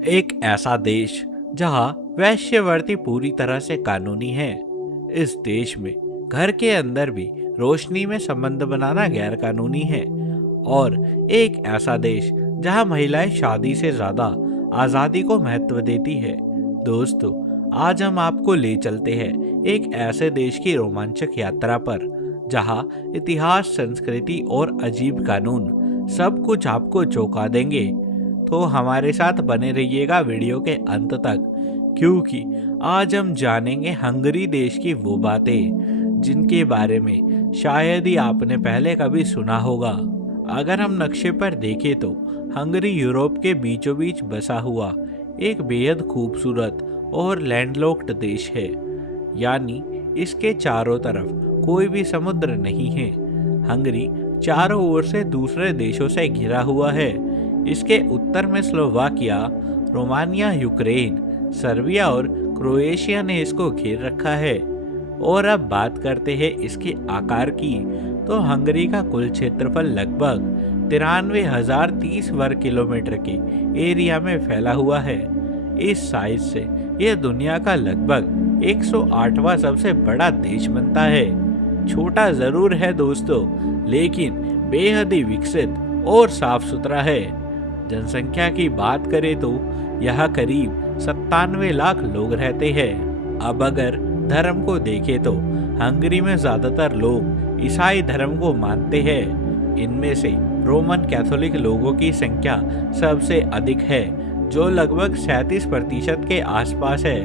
एक ऐसा देश जहां वैश्यवृत्ति पूरी तरह से कानूनी है। इस देश में घर के अंदर भी रोशनी में संबंध बनाना गैर कानूनी है। और एक ऐसा देश जहां महिलाएं शादी से ज्यादा आजादी को महत्व देती है। दोस्तों, आज हम आपको ले चलते हैं एक ऐसे देश की रोमांचक यात्रा पर जहां इतिहास, संस्कृति और अजीब कानून सब कुछ आपको चौंका देंगे। तो हमारे साथ बने रहिएगा वीडियो के अंत तक, क्योंकि आज हम जानेंगे हंगरी देश की वो बातें जिनके बारे में शायद ही आपने पहले कभी सुना होगा। अगर हम नक्शे पर देखें तो हंगरी यूरोप के बीचों बीच बसा हुआ एक बेहद खूबसूरत और लैंडलॉक्ड देश है। यानी इसके चारों तरफ कोई भी समुद्र नहीं है। हंगरी चारों ओर से दूसरे देशों से घिरा हुआ है। इसके उत्तर में स्लोवाकिया, रोमानिया, यूक्रेन, सर्बिया और क्रोएशिया ने इसको घेर रखा है। और अब बात करते हैं इसके आकार की, तो हंगरी का कुल क्षेत्रफल लगभग 93,030 वर्ग किलोमीटर के एरिया में फैला हुआ है। इस साइज से यह दुनिया का लगभग 108वां सबसे बड़ा देश बनता है। छोटा जरूर है दोस्तों, लेकिन बेहद ही विकसित और साफ सुथरा है। जनसंख्या की बात करें तो यहाँ करीब 97 लाख लोग रहते हैं। अब अगर धर्म को देखें तो हंगरी में ज्यादातर लोग ईसाई धर्म को मानते हैं। इनमें से रोमन कैथोलिक लोगों की संख्या सबसे अधिक है, जो लगभग 37% के आसपास है।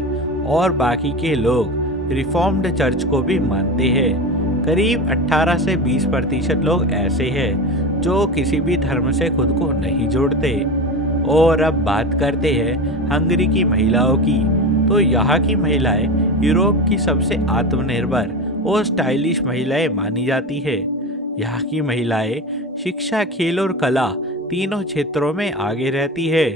और बाकी के लोग रिफॉर्म्ड चर्च को भी मानते हैं। करीब 18 से 20% लोग ऐसे हैं जो किसी भी धर्म से खुद को नहीं जोड़ते। और अब बात करते हैं हंगरी की महिलाओं की, तो यहाँ की महिलाएं यूरोप की सबसे आत्मनिर्भर और स्टाइलिश महिलाएं मानी जाती है। यहाँ की महिलाएं शिक्षा, खेल और कला तीनों क्षेत्रों में आगे रहती है।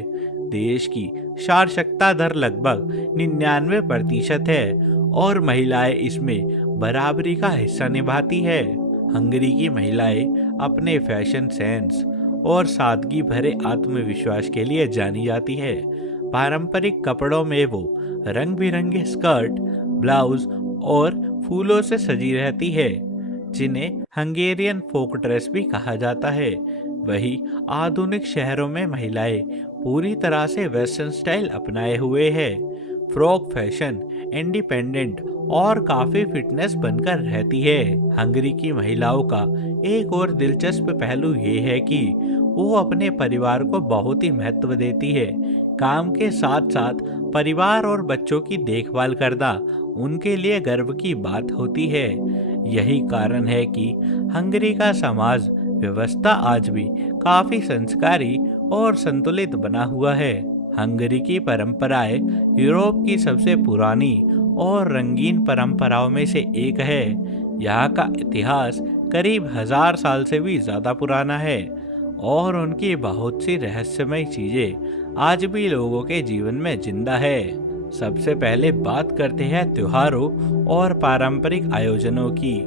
देश की साक्षरता दर लगभग 99% है और महिलाएं इसमें बराबरी का हिस्सा निभाती है। हंगरी की महिलाएं अपने फैशन सेंस और सादगी भरे आत्मविश्वास के लिए जानी जाती है। पारंपरिक कपड़ों में वो रंग बिरंगे स्कर्ट, ब्लाउज और फूलों से सजी रहती है, जिन्हें हंगेरियन फोक ड्रेस भी कहा जाता है। वहीं आधुनिक शहरों में महिलाएं पूरी तरह से वेस्टर्न स्टाइल अपनाए हुए है। फ्रॉक फैशन, इंडिपेंडेंट और काफी फिटनेस बनकर रहती है। हंगरी की महिलाओं का एक और दिलचस्प पहलू ये है कि वो अपने परिवार को बहुत ही महत्व देती है। काम के साथ साथ परिवार और बच्चों की देखभाल करना उनके लिए गर्व की बात होती है। यही कारण है कि हंगरी का समाज व्यवस्था आज भी काफी संस्कारी और संतुलित बना हुआ है। हंगरी की परंपराएं यूरोप की सबसे पुरानी और रंगीन परंपराओं में से एक है। यहाँ का इतिहास करीब 1000 साल से भी ज्यादा पुराना है और उनकी बहुत सी रहस्यमय चीजें आज भी लोगों के जीवन में जिंदा है। सबसे पहले बात करते हैं त्योहारों और पारंपरिक आयोजनों की।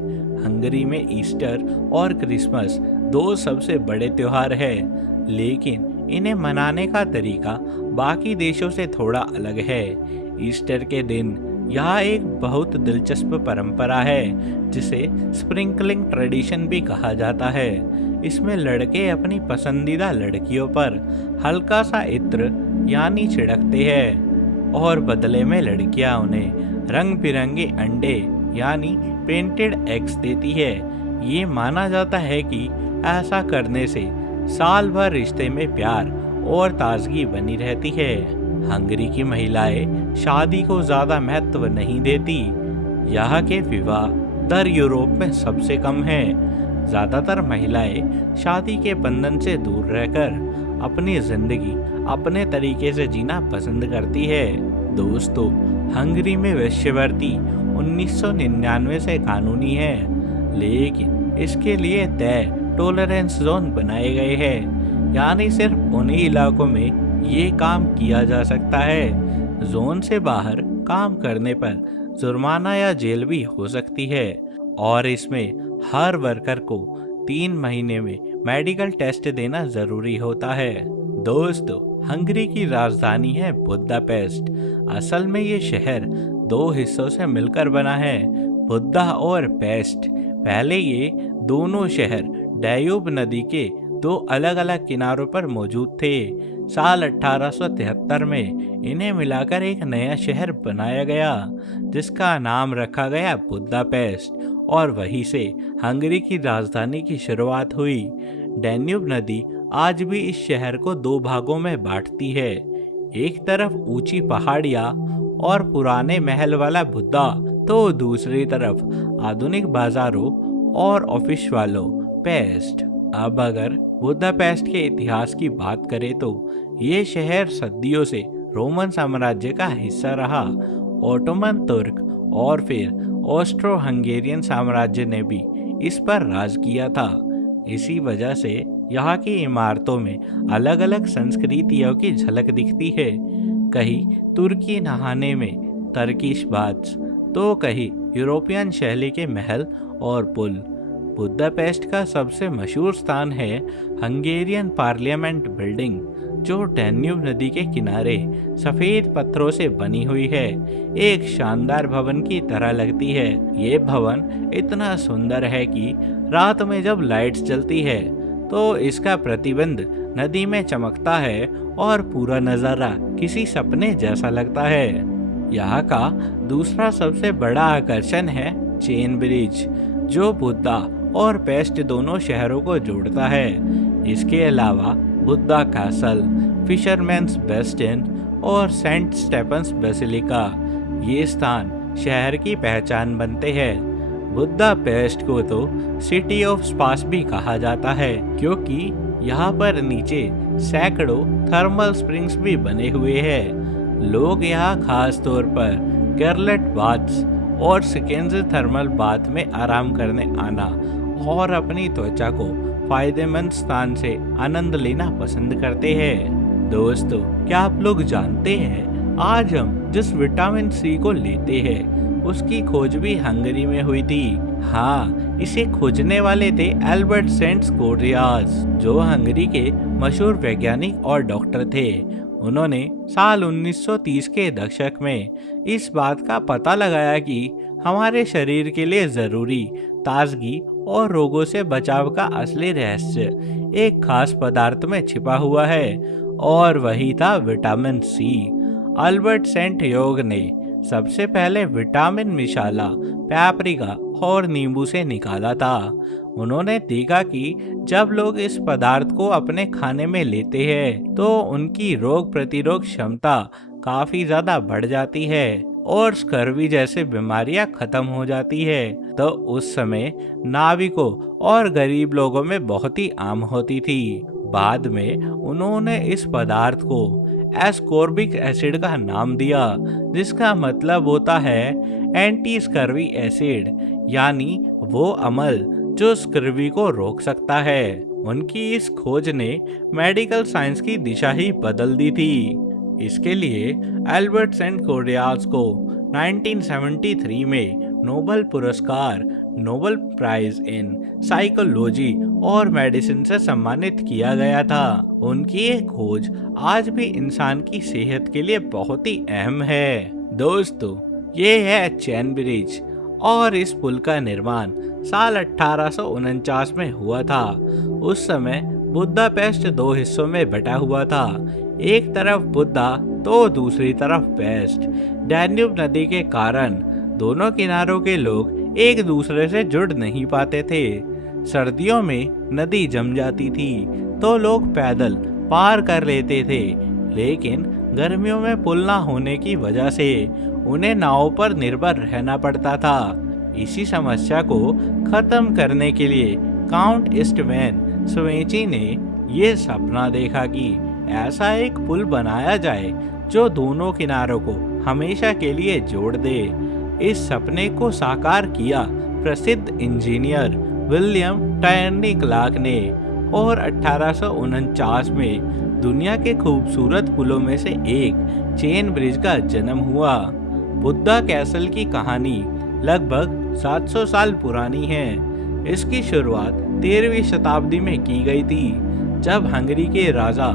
हंगरी में ईस्टर और क्रिसमस दो सबसे बड़े त्योहार हैं, लेकिन इन्हें मनाने का तरीका बाकी देशों से थोड़ा अलग है। ईस्टर के दिन यहाँ एक बहुत दिलचस्प परंपरा है, जिसे स्प्रिंकलिंग ट्रेडिशन भी कहा जाता है। इसमें लड़के अपनी पसंदीदा लड़कियों पर हल्का सा इत्र यानी छिड़कते हैं और बदले में लड़कियां उन्हें रंग बिरंगे अंडे यानी पेंटेड एग्स देती है। ये माना जाता है कि ऐसा करने से साल भर रिश्ते में प्यार और ताजगी बनी रहती है। हंगरी की महिलाएं शादी को ज्यादा महत्व नहीं देती। यहाँ के विवाह दर यूरोप में सबसे कम है। ज्यादातर महिलाएं शादी के बंधन से दूर रहकर अपनी जिंदगी अपने तरीके से जीना पसंद करती है। दोस्तों, हंगरी में वेश्यावृत्ति 1999 से कानूनी है, लेकिन इसके लिए तय टॉलरेंस जोन बनाए गए हैं। यानी सिर्फ उन्हीं इलाकों में ये काम किया जा सकता है। जोन से बाहर काम करने पर जुर्माना या जेल भी हो सकती है। और इसमें हर वर्कर को 3 महीने में मेडिकल टेस्ट देना जरूरी होता है। दोस्तों, हंगरी की राजधानी है बुदापेस्ट। असल में ये शहर दो हिस्सों से मिलकर बना है, बुद्धा और पेस्ट। पहले ये दोनों शहर डैन्यूब नदी के दो अलग अलग किनारों पर मौजूद थे। साल 1873 में इन्हें मिलाकर एक नया शहर बनाया गया, जिसका नाम रखा गया बुदापेस्ट, और वहीं से हंगरी की राजधानी की शुरुआत हुई। डैन्यूब नदी आज भी इस शहर को दो भागों में बांटती है। एक तरफ ऊंची पहाड़ियां और पुराने महल वाला बुद्धा, तो दूसरी तरफ आधुनिक बाजारों और ऑफिस वालों पेस्ट। अब अगर बुदापेस्ट के इतिहास की बात करें तो ये शहर सदियों से रोमन साम्राज्य का हिस्सा रहा। ओटोमन तुर्क और फिर ऑस्ट्रो हंगेरियन साम्राज्य ने भी इस पर राज किया था। इसी वजह से यहाँ की इमारतों में अलग अलग संस्कृतियों की झलक दिखती है। कहीं तुर्की नहाने में टर्किश बाथ्स, तो कहीं यूरोपियन शैली के महल और पुल। बुदापेस्ट का सबसे मशहूर स्थान है हंगेरियन पार्लियामेंट बिल्डिंग, जो डैन्यूब नदी के किनारे सफेद पत्थरों से बनी हुई है। एक शानदार भवन की तरह लगती है। ये भवन इतना सुंदर है कि रात में जब लाइट्स जलती है तो इसका प्रतिबिंब नदी में चमकता है और पूरा नज़ारा किसी सपने जैसा लगता है। यहाँ का दूसरा सबसे बड़ा आकर्षण है चेन ब्रिज, जो बुद्धा और पेस्ट दोनों शहरों को जोड़ता है। इसके अलावा बुद्धा कैसल, फिशरमैन्स बेस्टिन और सेंट स्टेफन्स बेसिलिका, ये स्थान शहर की पहचान बनते हैं। बुदापेस्ट को तो सिटी ऑफ स्पास भी कहा जाता है, क्योंकि यहाँ पर नीचे सैकड़ों थर्मल स्प्रिंग्स भी बने हुए हैं। लोग यहाँ खास तौर पर गर्लेट बाथ्स और सिकेंज थर्मल बाथ में आराम करने आना और अपनी त्वचा को फायदेमंद स्थान से आनंद लेना पसंद करते हैं। दोस्तों, क्या आप लोग जानते हैं आज हम जिस विटामिन सी को लेते हैं उसकी खोज भी हंगरी में हुई थी। हाँ, इसे खोजने वाले थे एल्बर्ट सेंट स्कोरियाज, जो हंगरी के मशहूर वैज्ञानिक और डॉक्टर थे। उन्होंने साल 1930 के दशक में इस बात का पता लगाया कि हमारे शरीर के लिए जरूरी ताजगी और रोगों से बचाव का असली रहस्य एक खास पदार्थ में छिपा हुआ है, और वही था विटामिन सी। अल्बर्ट सेंट योग ने सबसे पहले विटामिन मिसाला पैपरिका और नींबू से निकाला था। उन्होंने देखा कि जब लोग इस पदार्थ को अपने खाने में लेते हैं तो उनकी रोग प्रतिरोध क्षमता काफी ज्यादा बढ़ जाती है और स्कर्वी जैसे बीमारियां खत्म हो जाती है। तो उस समय नाविकों और गरीब लोगों में बहुत ही आम होती थी। बाद में उन्होंने इस पदार्थ को एस्कॉर्बिक एसिड का नाम दिया, जिसका मतलब होता है एंटी स्कर्वी एसिड, यानी वो अमल जो स्कर्वी को रोक सकता है। उनकी इस खोज ने मेडिकल साइंस की दिशा ही बदल दी थी। इसके लिए एल्बर्ट सेंट कोरियाज को 1973 में नोबेल पुरस्कार, नोबेल प्राइज इन साइकोलॉजी और मेडिसिन से सम्मानित किया गया था। उनकी ये खोज आज भी इंसान की सेहत के लिए बहुत ही अहम है। दोस्तों, ये है चेन ब्रिज, और इस पुल का निर्माण साल 1849 में हुआ था। उस समय बुदापेस्ट दो हिस्सों में बटा हुआ था, एक तरफ बुद्धा तो दूसरी तरफ पेस्ट। डैन्यूब नदी के कारण दोनों किनारों के लोग एक दूसरे से जुड़ नहीं पाते थे। सर्दियों में नदी जम जाती थी तो लोग पैदल पार कर लेते थे, लेकिन गर्मियों में पुल ना होने की वजह से उन्हें नावों पर निर्भर रहना पड़ता था। इसी समस्या को खत्म करने के लिए काउंट ईस्टमैन स्वेची ने ये सपना देखा कि ऐसा एक पुल बनाया जाए जो दोनों किनारों को हमेशा के लिए जोड़ दे। इस सपने को साकार किया प्रसिद्ध इंजीनियर विलियम टायर्नी क्लार्क ने, और 1849 में दुनिया के खूबसूरत पुलों में से एक चेन ब्रिज का जन्म हुआ। बुद्धा कैसल की कहानी लगभग 700 साल पुरानी है। इसकी शुरुआत 13वीं शताब्दी में की गई थी, जब हंगरी के राजा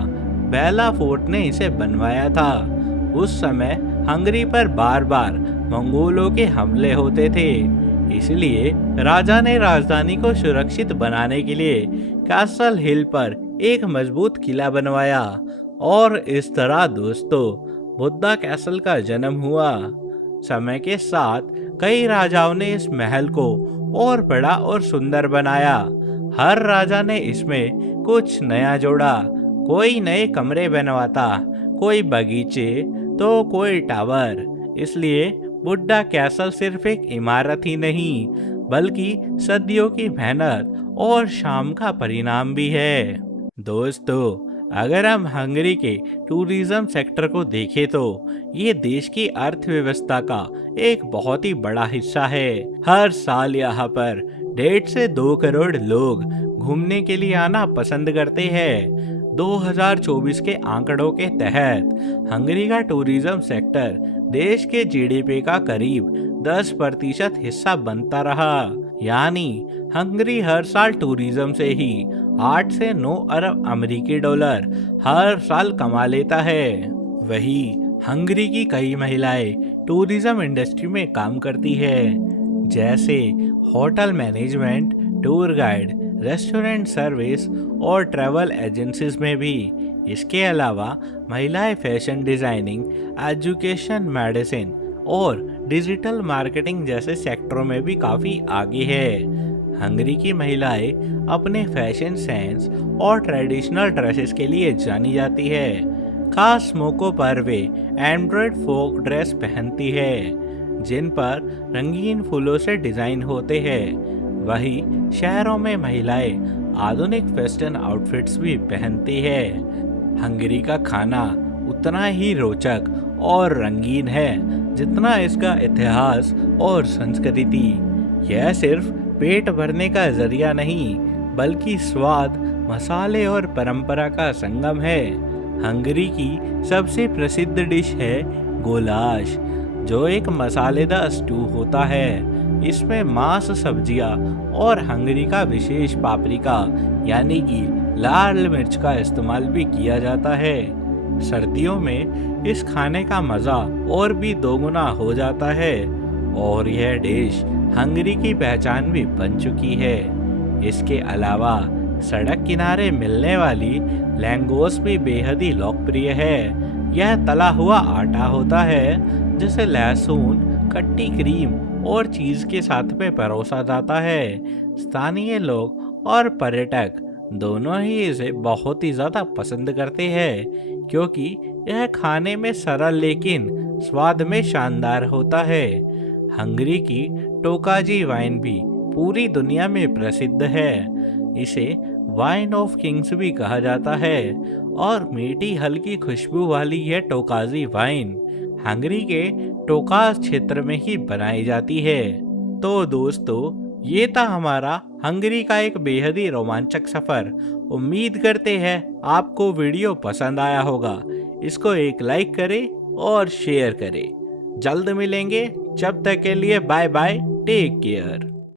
बेला फोर्ट ने इसे बनवाया था। उस समय हंगरी पर बार बार मंगोलों के हमले होते थे, इसलिए राजा ने राजधानी को सुरक्षित बनाने के लिए कैसल हिल पर एक मजबूत किला बनवाया और इस तरह दोस्तों बुद्धा कैसल का जन्म हुआ। समय के साथ कई राजाओं ने इस महल को और बड़ा और सुंदर बनाया। हर राजा ने इसमें कुछ नया जोड़ा, कोई नए कमरे बनवाता, कोई बगीचे तो कोई टावर। इसलिए बुद्धा कैसल सिर्फ एक इमारत ही नहीं बल्कि सदियों की मेहनत और शाम का परिणाम भी है। दोस्तों अगर हम हंगरी के टूरिज्म सेक्टर को देखें तो ये देश की अर्थव्यवस्था का एक बहुत ही बड़ा हिस्सा है। हर साल यहाँ पर 1.5 से 2 करोड़ लोग घूमने के लिए आना पसंद करते हैं। 2024 के आंकड़ों के तहत हंगरी का टूरिज्म सेक्टर देश के जीडीपी का करीब 10% हिस्सा बनता रहा। यानी हंगरी हर साल टूरिज्म से ही 8 से 9 अरब अमेरिकी डॉलर हर साल कमा लेता है। वही हंगरी की कई महिलाएं टूरिज्म इंडस्ट्री में काम करती है, जैसे hotel management, tour guide, restaurant service और ट्रैवल एजेंसीज में भी। इसके अलावा महिलाएं फैशन डिजाइनिंग, एजुकेशन, मेडिसिन और डिजिटल मार्केटिंग जैसे सेक्टरों में भी काफ़ी आगे है। हंगरी की महिलाएं अपने फैशन सेंस और ट्रेडिशनल ड्रेसेस के लिए जानी जाती है। खास मौक़ों पर वे एम्ब्रॉयड फोक ड्रेस पहनती है जिन पर रंगीन फूलों से डिज़ाइन होते हैं। वही शहरों में महिलाएं आधुनिक वेस्टर्न आउटफिट्स भी पहनती है। हंगरी का खाना उतना ही रोचक और रंगीन है जितना इसका इतिहास और संस्कृति। यह सिर्फ पेट भरने का जरिया नहीं बल्कि स्वाद, मसाले और परंपरा का संगम है। हंगरी की सबसे प्रसिद्ध डिश है गोलाश, जो एक मसालेदार स्टू होता है। इसमें मांस, सब्जियां और हंगरी का विशेष पापरिका यानी कि लाल मिर्च का इस्तेमाल भी किया जाता है। सर्दियों में इस खाने का मज़ा और भी दोगुना हो जाता है और यह डिश हंगरी की पहचान भी बन चुकी है। इसके अलावा सड़क किनारे मिलने वाली लैंगोस भी बेहद ही लोकप्रिय है। यह तला हुआ आटा होता है जिसे लहसुन, खट्टी क्रीम और चीज़ के साथ में परोसा जाता है। स्थानीय लोग और पर्यटक दोनों ही इसे बहुत ही ज़्यादा पसंद करते हैं क्योंकि यह खाने में सरल लेकिन स्वाद में शानदार होता है। हंगरी की टोकाजी वाइन भी पूरी दुनिया में प्रसिद्ध है। इसे वाइन ऑफ किंग्स भी कहा जाता है और मीठी हल्की खुशबू वाली यह टोकाजी वाइन हंगरी के टोकाज क्षेत्र में ही बनाई जाती है। तो दोस्तों ये था हमारा हंगरी का एक बेहद ही रोमांचक सफर। उम्मीद करते हैं आपको वीडियो पसंद आया होगा। इसको एक लाइक करें और शेयर करें। जल्द मिलेंगे, जब तक के लिए बाय बाय, टेक केयर।